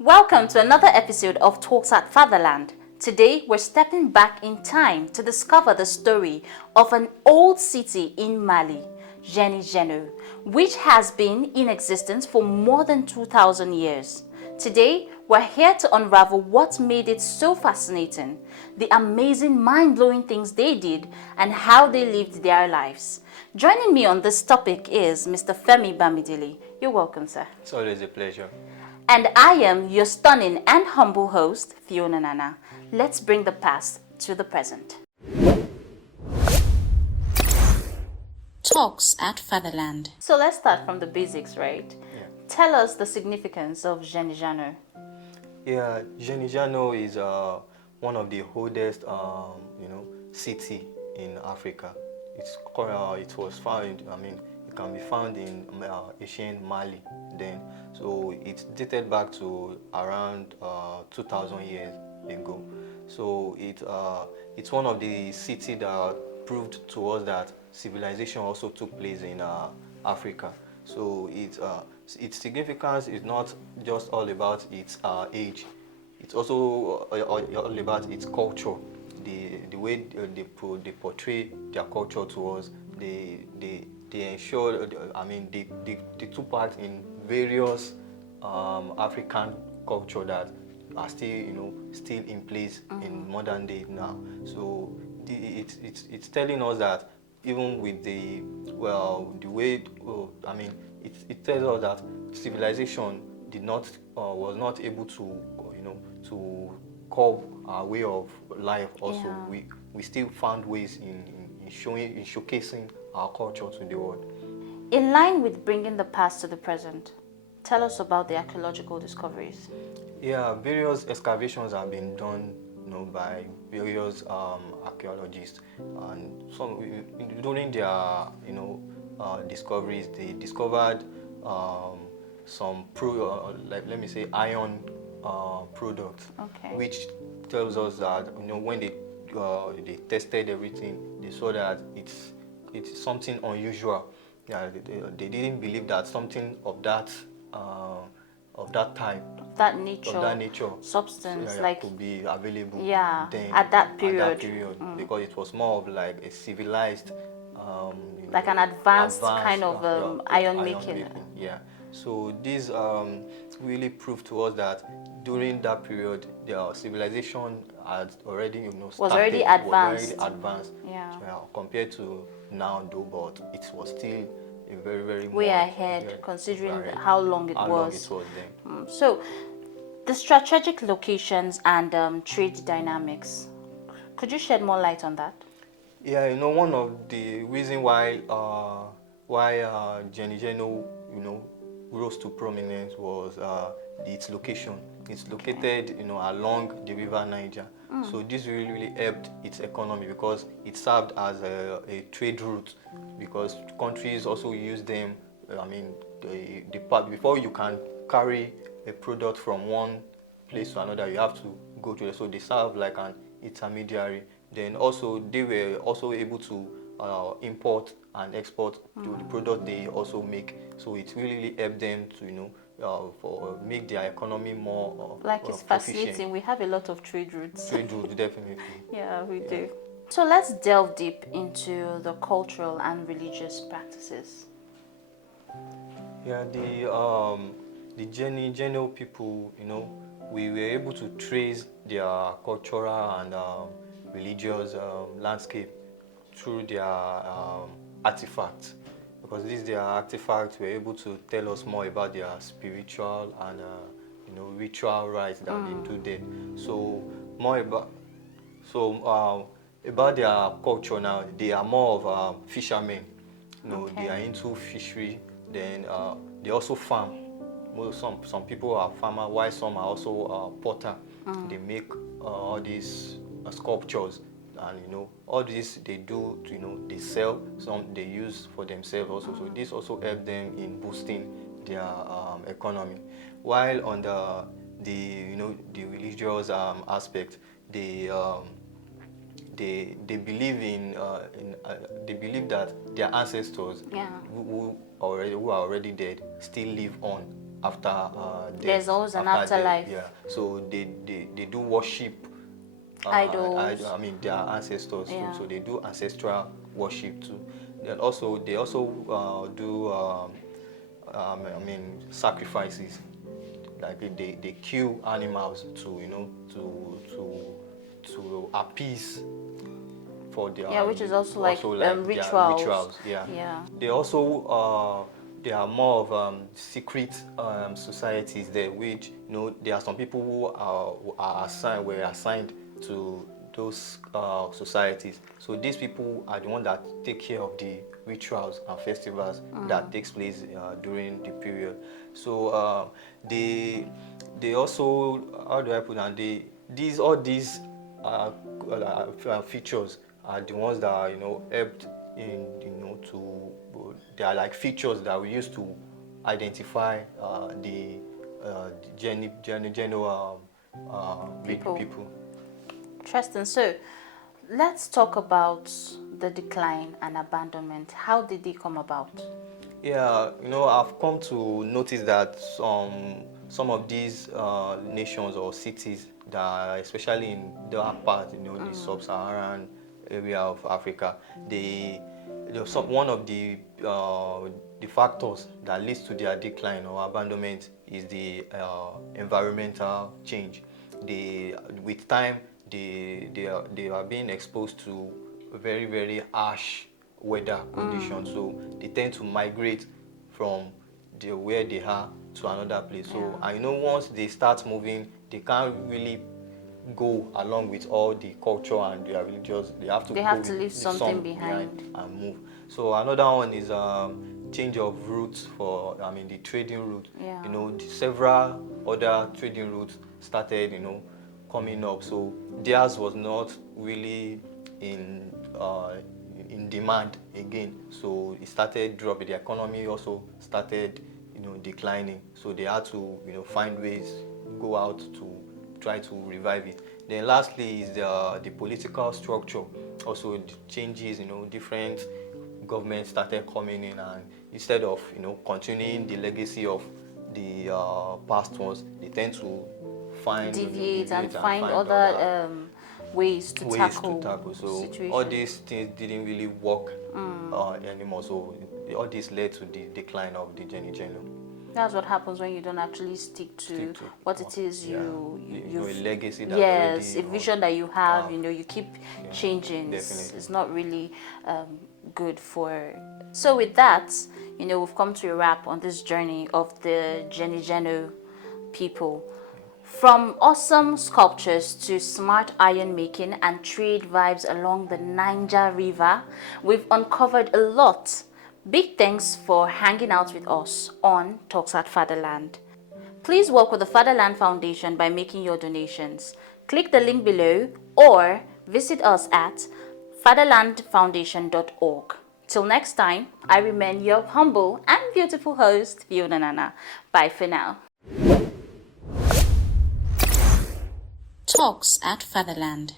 Welcome to another episode of Talks at Fatherland. Today, we're stepping back in time to discover the story of an old city in Mali, Djene-Djenno, which has been in existence for more than 2,000 years. Today, we're here to unravel what made it so fascinating, the amazing, mind-blowing things they did, and how they lived their lives. Joining me on this topic is Mr. Femi Bamidele. You're welcome, sir. It's always a pleasure. And I am your stunning and humble host, Fiona Nana. Let's bring the past to the present. Talks at Fatherland. So let's start from the basics, right? Yeah. Tell us the significance of Djene-Djenno. Yeah, Djenne-Djenno is one of the oldest, city in Africa. It was found. It can be found in ancient Mali. Then, so it's dated back to around 2,000 years ago. So it's one of the cities that proved to us that civilization also took place in Africa. So its significance is not just all about its age. It's also all about its culture, the way they portray their culture to us. They ensure, they took part in various African culture that are still in place in modern day now. So it's telling us that even with the way it tells us that civilization was not able to curb our way of life. Also, yeah. we still found ways in showcasing our culture to the world. In line with bringing the past to the present, tell us about the archaeological discoveries. Yeah, various excavations have been done, by various archaeologists, and during their discoveries, they discovered some let me say iron products, okay. Which tells us that when they tested everything, they saw that it's something unusual. Yeah, they didn't believe that something of that type, that nature, substance, could be available. Yeah, then, at that period, because it was more of like a civilized, like an advanced kind of iron making. Yeah. So this really proved to us that during that period, the civilization had already was already advanced. Yeah. So, compared to now, though, but it was still a very, very way ahead, considering how long it was then. So, the strategic locations and trade dynamics. Could you shed more light on that? Yeah, one of the reasons why Djenne-Djenno, rose to prominence was its location. It's located, along the river Niger. So this really helped its economy because it served as a trade route, because countries also use them. Before you can carry a product from one place to another, you have to go to it. So they serve like an intermediary. Then also they were also able to import and export to the product they also make. So it really helped them to make their economy more it's fascinating. We have a lot of trade routes. Trade routes, definitely. Yeah, we do. So let's delve deep into the cultural and religious practices. Yeah, the Djenne-Djenno people, we were able to trace their cultural and religious landscape through their artifacts, because their artifacts were able to tell us more about their spiritual and ritual rites that they do there. So about their culture now, they are more of fishermen. They are into fishery. Then they also farm. Some people are farmer, while some are also potter. They make all these sculptures, and all this they do to they sell. Some they use for themselves also. So this also helps them in boosting their economy. While on the religious aspect, they believe they believe that their ancestors who are already dead still live on after death. There's always an after death, afterlife. yeah. So they do worship Idols. I mean their ancestors Yeah. too. So they do ancestral worship too. Then they also do I mean sacrifices. Like they kill animals to to appease for their, Yeah, which is also like their rituals. rituals. Yeah. Yeah. They also there are more of secret societies there, which there are some people who are assigned were assigned to those societies. So these people are the ones that take care of the rituals and festivals that takes place during the period. So they also, how do I put it? All these features are the ones that helped in they are like features that we use to identify the Djenne-Djenno people. Interesting. So let's talk about the decline and abandonment. How did they come about? Yeah, I've come to notice that some of these nations or cities that are especially in the part, the Sub-Saharan area of Africa, one of the factors that leads to their decline or abandonment is the environmental change. With time, they are being exposed to very, very harsh weather conditions, so they tend to migrate from where they are to another place. So I know once they start moving, they can't really go along with all the culture and their religious. They have to leave something behind and move. So another one is change of routes for the trading route. Yeah. Several other trading routes started coming up, so theirs was not really in demand again, so it started dropping. The economy also started declining, so they had to find ways, go out to try to revive it. Then lastly is the political structure. Also the changes, different governments started coming in, and instead of continuing the legacy of the past ones, they tend to deviate and find other ways to tackle. So situations. all these things didn't really work anymore. So all this led to the decline of the Djenne-Djenno. That's what happens when you don't actually stick to what it is you a legacy that yes, already, a vision that you have. You keep changing. Definitely. It's not really good for. So with that, we've come to a wrap on this journey of the Djenne-Djenno people. From awesome sculptures to smart iron making and trade vibes along the Niger River, we've uncovered a lot. Big thanks for hanging out with us on Talks at Fatherland. Please work with the Fatherland Foundation by making your donations. Click the link below or visit us at fatherlandfoundation.org. Till next time, I remain your humble and beautiful host, Fiona Nana. Bye for now. Talks at Fatherland.